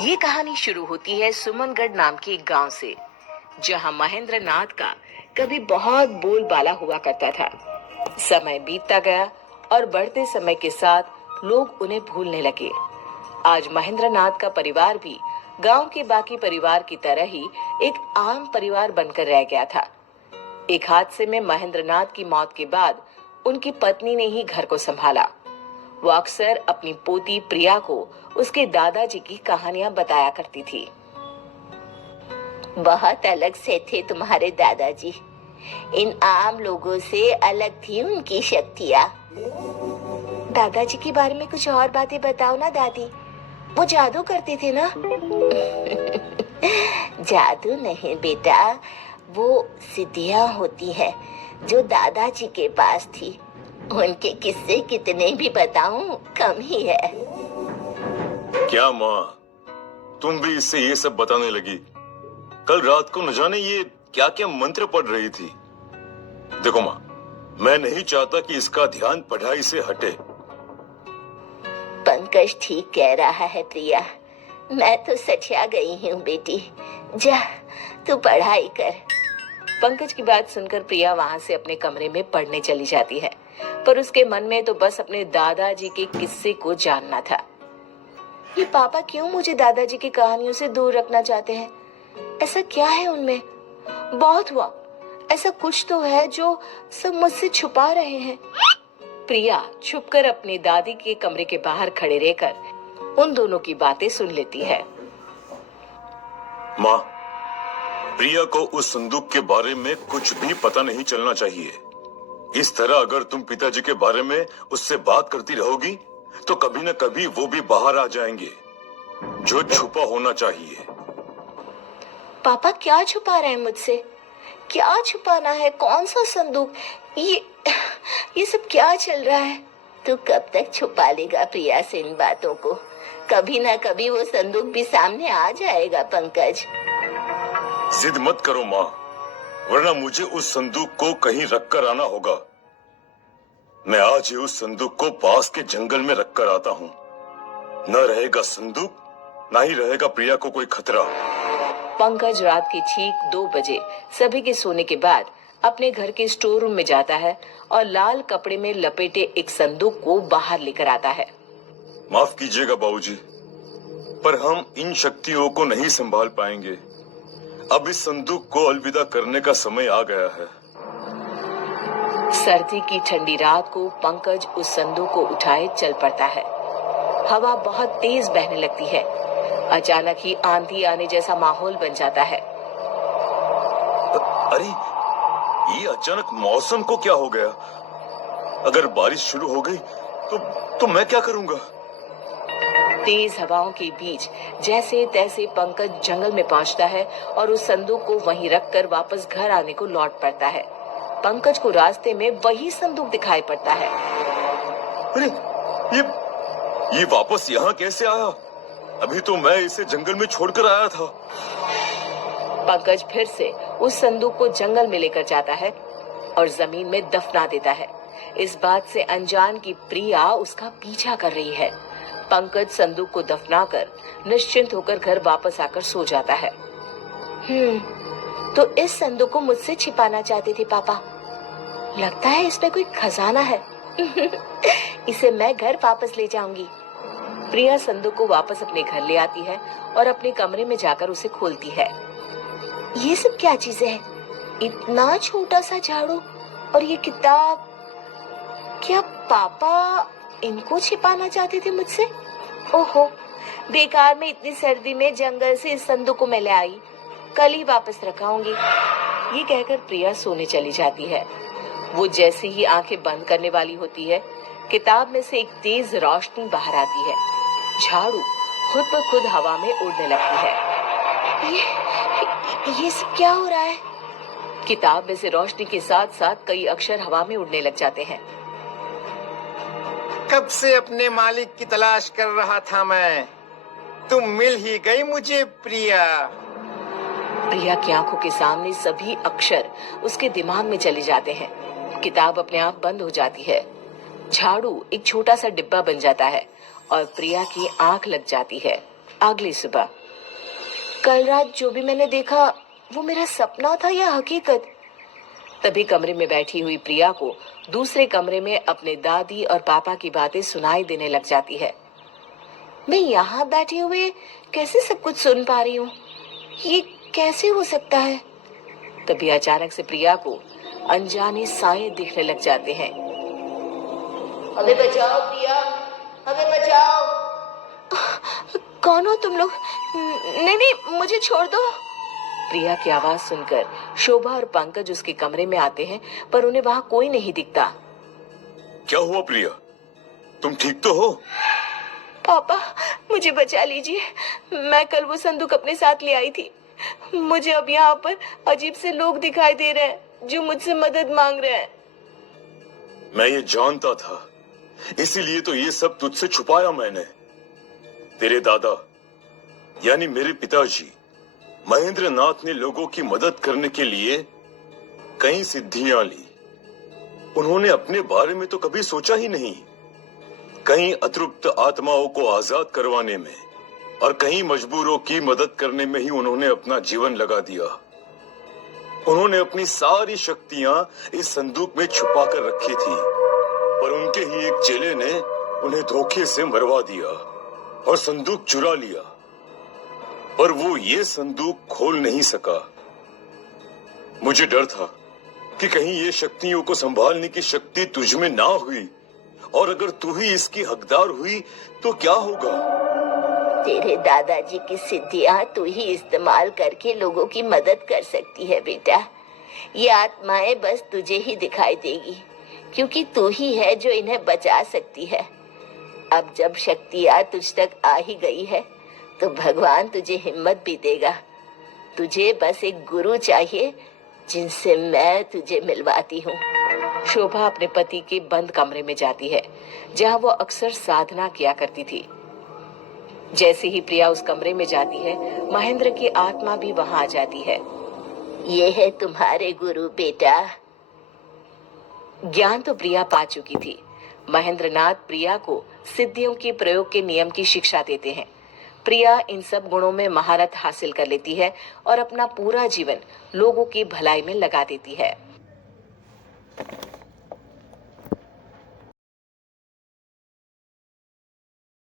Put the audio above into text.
ये कहानी शुरू होती है सुमनगढ़ नाम के एक गांव से, जहां महेंद्र नाथ का कभी बहुत बोलबाला हुआ करता था। समय बीतता गया और बढ़ते समय के साथ लोग उन्हें भूलने लगे। आज महेंद्र नाथ का परिवार भी गांव के बाकी परिवार की तरह ही एक आम परिवार बनकर रह गया था। एक हादसे में महेंद्र नाथ की मौत के बाद उनकी पत्नी ने ही घर को संभाला। वो अक्सर अपनी पोती प्रिया को उसके दादाजी की कहानियां बताया करती थी। बहुत अलग से थे तुम्हारे दादाजी। इन आम लोगों से अलग थी उनकी शक्तियाँ। दादाजी के बारे में कुछ और बातें बताओ ना दादी। वो जादू करते थे ना? जादू नहीं बेटा, वो सिद्धियाँ होती है जो दादाजी के पास थी। उनके किस्से कितने भी बताऊं कम ही है। क्या माँ, तुम भी इससे ये सब बताने लगी? कल रात को न जाने ये क्या क्या मंत्र पढ़ रही थी। देखो माँ, मैं नहीं चाहता कि इसका ध्यान पढ़ाई से हटे। पंकज ठीक कह रहा है प्रिया, मैं तो सठिया गई हूँ बेटी। जा तू पढ़ाई कर। पंकज की बात सुनकर प्रिया वहां से अपने कमरे में पढ़ने चली जाती है, पर उसके मन में तो बस अपने दादाजी के किस्से को जानना था। ये पापा क्यों मुझे दादाजी की कहानियों से दूर रखना चाहते हैं? ऐसा क्या है उनमें? बहुत हुआ, ऐसा कुछ तो है जो सब मुझसे छुपा रहे हैं। प्रिया छुपकर अपनी दादी के कमरे के बाहर खड़े रहकर उन दोनों की बातें सुन लेती है। माँ, प्रिया को उस संदूक के बारे में कुछ भी पता नहीं चलना चाहिए। इस तरह अगर तुम पिताजी के बारे में उससे बात करती रहोगी तो कभी न कभी वो भी बाहर आ जाएंगे। जो छुपा होना चाहिए। पापा क्या छुपा रहे हैं मुझसे? क्या छुपाना है? कौन सा संदूक? ये सब क्या चल रहा है? तू कब तक छुपा लेगा प्रिया से इन बातों को? कभी ना कभी वो संदूक भी सामने आ जाएगा पंकज। जिद मत करो माँ, वरना मुझे उस संदूक को कहीं रख कर आना होगा। मैं आज ही उस संदूक को पास के जंगल में रख कर आता हूँ। न रहेगा संदूक, ना ही रहेगा प्रिया को कोई खतरा। पंकज रात के ठीक 2 बजे सभी के सोने के बाद अपने घर के स्टोर रूम में जाता है और लाल कपड़े में लपेटे एक संदूक को बाहर लेकर आता है। माफ कीजिएगा बाबूजी, पर हम इन शक्तियों को नहीं संभाल पाएंगे। अब इस संदूक को अलविदा करने का समय आ गया है। सर्दी की ठंडी रात को पंकज उस संदूक को उठाए चल पड़ता है। हवा बहुत तेज बहने लगती है। अचानक ही आंधी आने जैसा माहौल बन जाता है। अरे, ये अचानक मौसम को क्या हो गया? अगर बारिश शुरू हो गई तो मैं क्या करूंगा? तेज हवाओं के बीच जैसे तैसे पंकज जंगल में पहुंचता है और उस संदूक को वहीं रखकर वापस घर आने को लौट पड़ता है। पंकज को रास्ते में वही संदूक दिखाई पड़ता है। अरे, ये वापस यहाँ कैसे आया? अभी तो मैं इसे जंगल में छोड़कर आया था। पंकज फिर से उस संदूक को जंगल में लेकर जाता है और जमीन में दफना देता है। इस बात से अनजान की प्रिया उसका पीछा कर रही है। पंकज संदूक को दफनाकर निश्चिंत होकर घर वापस आकर सो जाता है। तो इस संदूक को मुझसे छिपाना चाहते थे पापा। लगता है इसमें कोई खजाना है। इसे मैं घर वापस ले जाऊंगी। प्रिया संदूक को वापस अपने घर ले आती है और अपने कमरे में जाकर उसे खोलती है। ये सब क्या चीजें हैं? इतना छोटा सा झाड़ू और ये किताब। क्या पापा इनको छिपाना चाहते थे मुझसे? ओहो, बेकार में इतनी सर्दी में जंगल से इस संदूक को मैं ले आई। कल ही वापस रखाऊंगी। ये कहकर प्रिया सोने चली जाती है। वो जैसे ही आंखें बंद करने वाली होती है, किताब में से एक तेज रोशनी बाहर आती है। झाड़ू खुद ब खुद हवा में उड़ने लगती है। ये सब क्या हो रहा है? किताब में से रोशनी के साथ साथ कई अक्षर हवा में उड़ने लग जाते हैं। कब से अपने मालिक की तलाश कर रहा था मैं। तुम मिल ही गई मुझे प्रिया। प्रिया की आंखों के सामने सभी अक्षर उसके दिमाग में चले जाते हैं। किताब अपने आप बंद हो जाती है। झाड़ू एक छोटा सा डिब्बा बन जाता है और प्रिया की आंख लग जाती है। अगली सुबह। कल रात जो भी मैंने देखा वो मेरा सपना था या हकीकत? तभी कमरे में बैठी हुई प्रिया को दूसरे कमरे में अपने दादी और पापा की बातें सुनाई देने लग जाती है। मैं यहाँ बैठे हुए कैसे सब कुछ सुन पा रही हूँ? ये कैसे हो सकता है? तभी अचानक से प्रिया को अनजाने साए दिखने लग जाते हैं। हमें बचाओ प्रिया, हमें बचाओ। कौन हो तुम लोग? नहीं नहीं, मुझे छोड़ दो। प्रिया की आवाज सुनकर शोभा और पंकज उसके कमरे में आते हैं, पर उन्हें वहां कोई नहीं दिखता। क्या हुआ प्रिया, तुम ठीक तो हो? पापा, मुझे बचा लीजिए। मैं कल वो संदूक अपने साथ ले आई थी। मुझे अब यहाँ पर अजीब से लोग दिखाई दे रहे हैं जो मुझसे मदद मांग रहे हैं। मैं ये जानता था, इसीलिए तो ये सब तुझसे छुपाया मैंने। तेरे दादा यानी मेरे पिताजी महेंद्र नाथ ने लोगों की मदद करने के लिए कई सिद्धियां ली। उन्होंने अपने बारे में तो कभी सोचा ही नहीं। कई अतृप्त आत्माओं को आजाद करवाने में और कई मजबूरों की मदद करने में ही उन्होंने अपना जीवन लगा दिया। उन्होंने अपनी सारी शक्तियां इस संदूक में छुपा कर रखी थी, पर उनके ही एक चेले ने उन्हें धोखे से मरवा दिया और संदूक चुरा लिया, पर वो ये संदूक खोल नहीं सका। मुझे डर था कि कहीं ये शक्तियों को संभालने की शक्ति तुझ में ना हुई, और अगर तू ही इसकी हकदार हुई तो क्या होगा? तेरे दादाजी की सिद्धियां तू ही इस्तेमाल करके लोगों की मदद कर सकती है बेटा। ये आत्माएं बस तुझे ही दिखाई देगी, क्योंकि तू ही है जो इन्हें बचा सकती है। अब जब शक्तियां तुझ तक आ ही गई है तो भगवान तुझे हिम्मत भी देगा। तुझे बस एक गुरु चाहिए जिनसे मैं तुझे मिलवाती हूँ। शोभा अपने पति के बंद कमरे में जाती है, जहां वो अक्सर साधना किया करती थी। जैसे ही प्रिया उस कमरे में जाती है, महेंद्र की आत्मा भी वहां आ जाती है। ये है तुम्हारे गुरु बेटा। ज्ञान तो प्रिया पा चुकी थी। महेंद्र नाथ प्रिया को सिद्धियों के प्रयोग के नियम की शिक्षा देते हैं। प्रिया इन सब गुणों में महारत हासिल कर लेती है और अपना पूरा जीवन लोगों की भलाई में लगा देती है।